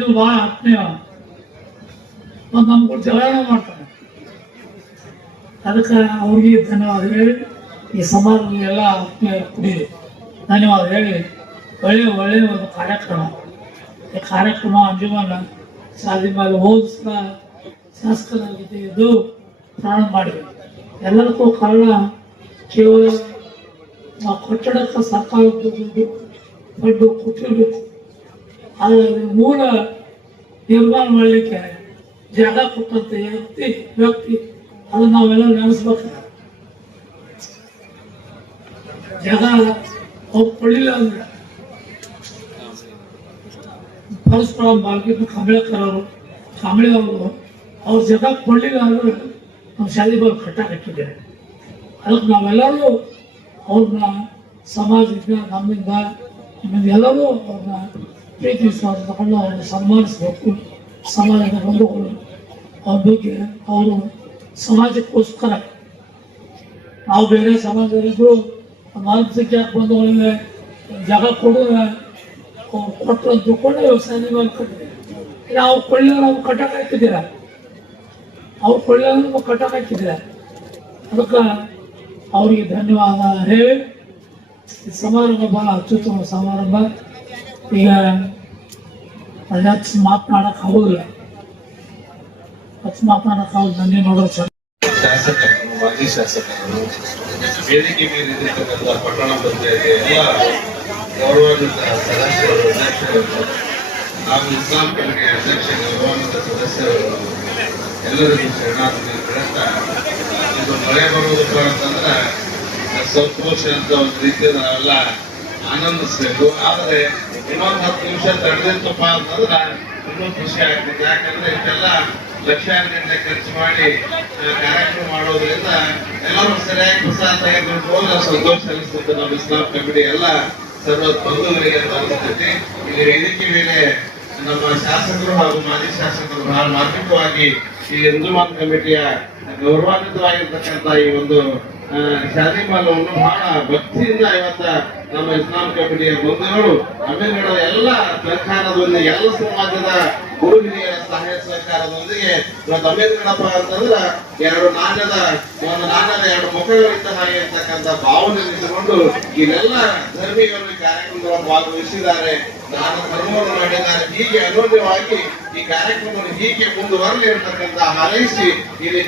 ಇನ್ನೂ ಬಹಳ ಆತ್ಮೀಯ ಮತ್ತು ನಮ್ಗೂ ಜಗಳ ಮಾಡ್ತಾರೆ. ಅದಕ್ಕೆ ಅವ್ರಿಗೆ ಧನ್ಯವಾದ ಹೇಳಿ ಈ ಸಮಾರಂಭಗೆಲ್ಲ ಆತ್ಮೀಯ ಕುಡಿ ಧನ್ಯವಾದ ಹೇಳಿ ಒಳ್ಳೆಯ ಒಂದು ಕಾರ್ಯಕ್ರಮ. ಈ ಕಾರ್ಯಕ್ರಮ ಅಂಜುಮನ ಶಾದಿ ಮೇಲೆ ಹೋದ ಶಾಸಕರಾಗಿದೆ ಇದು ಪ್ರಾರಂಭ ಮಾಡಿದೆ. ಎಲ್ಲರಿಗೂ ಕಾರಣ ಕೇವಲ ನಾವು ಕಟ್ಟಡಕ್ಕೆ ಸರ್ಕಾರದ ದುಡ್ಡು ಕೊಟ್ಟಿರಬೇಕು, ಆದರೆ ಮೂಲ ನಿರ್ಮಾಣ ಮಾಡಲಿಕ್ಕೆ ಜಾಗ ಕೊಟ್ಟಂತ ವ್ಯಕ್ತಿ ಅದನ್ನ ನಾವೆಲ್ಲ ನೆನೆಸ್ಬೇಕು. ಜಾಗ ಅವ್ರು ಕೊಡಲಿಲ್ಲ ಅಂದ್ರೆ ಪರಸ್ಪರ ಮಾರ್ಕೆಟ್ ಕಾಂಬಳೆ ಅವರು ಅವ್ರ ಜಾಗ ಕೊಡಲಿಲ್ಲ ಅಂದ್ರೆ ನಮ್ಮ ಶಾದಿ ಬಗ್ಗೆ ಕಟ್ಟಾಕಿದ್ದಾರೆ. ಅದಕ್ಕೆ ನಾವೆಲ್ಲರೂ ಅವ್ರನ್ನ ಸಮಾಜದಿಂದ ನಮ್ಮಿಂದ ಎಲ್ಲರೂ ಅವ್ರನ್ನ ಪ್ರೀತಿಸುವಂತ ಅವ್ರನ್ನ ಸನ್ಮಾನಿಸಬೇಕು. ಸಮಾಜದ ಬಂಧುಗಳು ಅವ್ರ ಬಗ್ಗೆ ಅವರು ಸಮಾಜಕ್ಕೋಸ್ಕರ ನಾವು ಬೇರೆ ಸಮಾಜದಲ್ಲಿದ್ರು ಅಲ್ಪಸಂಖ್ಯಾತ ಬಂಧುಗಳಿಗೆ ಜಾಗ ಕೊಟ್ಟರು ತಿಳ್ಕೊಂಡು ವ್ಯವಸಾಯ ಕಟ್ಟಿದ್ದೀವಿ. ನಾವು ಕೊಳ್ಳಿಲ್ಲ ನಾವು ಕಟ್ಟಕ್ಕೆ ಹಾಕಿದ್ದೀರ, ಅವ್ರು ಕೊಳ್ಳಿಲ್ಲ ನಾವು ಕಟ್ಟಕ್ಕೆ ಹಾಕಿದ್ದೀರ. ಅದಕ್ಕೆ ಅವರಿಗೆ ಧನ್ಯವಾದ ಹೇಳಿ ಈ ಸಮಾರಂಭ ಬಹಳ ಅತ್ಯುತ್ತಮ ಸಮಾರಂಭ. ಈಗ ಹೆಚ್ಚು ಮಾತನಾಡಕ್ಕೆ ಆಗೋದಿಲ್ಲ, ನನಗೆ ನೋಡೋದು ಶಾಸಕರು, ಮಾಜಿ ಶಾಸಕರು, ವೇದಿಕೆ ಮೀರಿರ್ತಕ್ಕಂಥ ಪಟ್ಟಣ ಪಂಚಾಯತಿ ಎಲ್ಲ ಗೌರವಾನ್ವಿತ ಸದಸ್ಯರು, ಅಧ್ಯಕ್ಷರು ಹಾಗೂ ಇಸ್ಲಾಂ ಕಮಿಟಿಯ ಅಧ್ಯಕ್ಷ ಗೌರವಾನ್ವಿತ ಸದಸ್ಯರು ಎಲ್ಲರಿಗೂ ಶರಣಾರ್ಥಿ ಹೇಳ್ತಾ, ಇದು ಮಳೆ ಬರುವುದಪ್ಪ ಅಂತಂದ್ರೆ ಸಂತೋಷ ಅಂತ ಒಂದು ರೀತಿಯಲ್ಲಿ ನಾವೆಲ್ಲ ಆನಂದಿಸ್ಬೇಕು. ಆದರೆ ಇನ್ನೊಂದು 10 ನಿಮಿಷ ತಡೆದಿತ್ತಪ್ಪ ಅಂತಂದ್ರೆ ಇನ್ನೂ ಖುಷಿ ಆಗ್ತದೆ. ಯಾಕಂದ್ರೆ ಇಷ್ಟೆಲ್ಲ ಲಕ್ಷಾಂತರ ಖರ್ಚು ಮಾಡಿ ಕಾರ್ಯಕ್ರಮ ಮಾಡೋದ್ರಿಂದ ಎಲ್ಲರೂ ಸರಿಯಾಗಿ ಪ್ರಸಾದ ತೆಗೆದುಕೊಂಡು ಸಂತೋಷ ಅನಿಸ್ತದೆ. ನಮ್ಮ ಇಸ್ಲಾಂ ಕಮಿಟಿ ಎಲ್ಲ ಸರ್ವ ಬಂಧುಗಳಿಗೆ ಅಂತ ಅನಿಸ್ತೈತಿ. ಇಲ್ಲಿ ವೇದಿಕೆ ಮೇಲೆ ನಮ್ಮ ಶಾಸಕರು ಹಾಗೂ ಮಾಜಿ ಶಾಸಕರು ಬಹಳ ಮಾರ್ಮಿಕವಾಗಿ ಈ ಅಂಜುಮನ್ ಕಮಿಟಿಯ ಗೌರವಾನ್ವಿತವಾಗಿರ್ತಕ್ಕಂಥ ಈ ಒಂದು ಶಾದಿ ಮಾಲವನ್ನು ಬಹಳ ಭಕ್ತಿಯಿಂದ ಇವತ್ತ ನಮ್ಮ ಇಸ್ಲಾಂ ಕಮಿಟಿಯ ಬಂಧುಗಳು ಅಮೀರ್ಗಳ ಎಲ್ಲ ಸರ್ಕಾರದೊಂದಿಗೆ ಎಲ್ಲ ಸಮಾಜದ ಗುರು ಹಿರಿಯರ ಸಹಾಯ ಸಹಕಾರದೊಂದಿಗೆ ಇವತ್ತು ಅಮೀರ್ಗಳಪ್ಪ ಅಂತಂದ್ರ ಒಂದು ನಾಣ್ಯದ 2 ಮುಖಗಳಿದ್ದ ಹಾಗೆ ಇರ್ತಕ್ಕಂಥ ಭಾವನೆ ನಿಂತುಕೊಂಡು ಇಲ್ಲೆಲ್ಲ ಧರ್ಮೀಯರು ಕಾರ್ಯಕ್ರಮಗಳನ್ನು ಭಾಗವಹಿಸಿದ್ದಾರೆ, ದಾನ ಧರ್ಮವನ್ನು ಮಾಡಿದ್ದಾರೆ. ಹೀಗೆ ಅನೋನ್ಯವಾಗಿ ಈ ಕಾರ್ಯಕ್ರಮವನ್ನು ಹೀಗೆ ಮುಂದುವರಲಿ ಇರತಕ್ಕಂಥ ಹಾರೈಸಿ ಇಲ್ಲಿ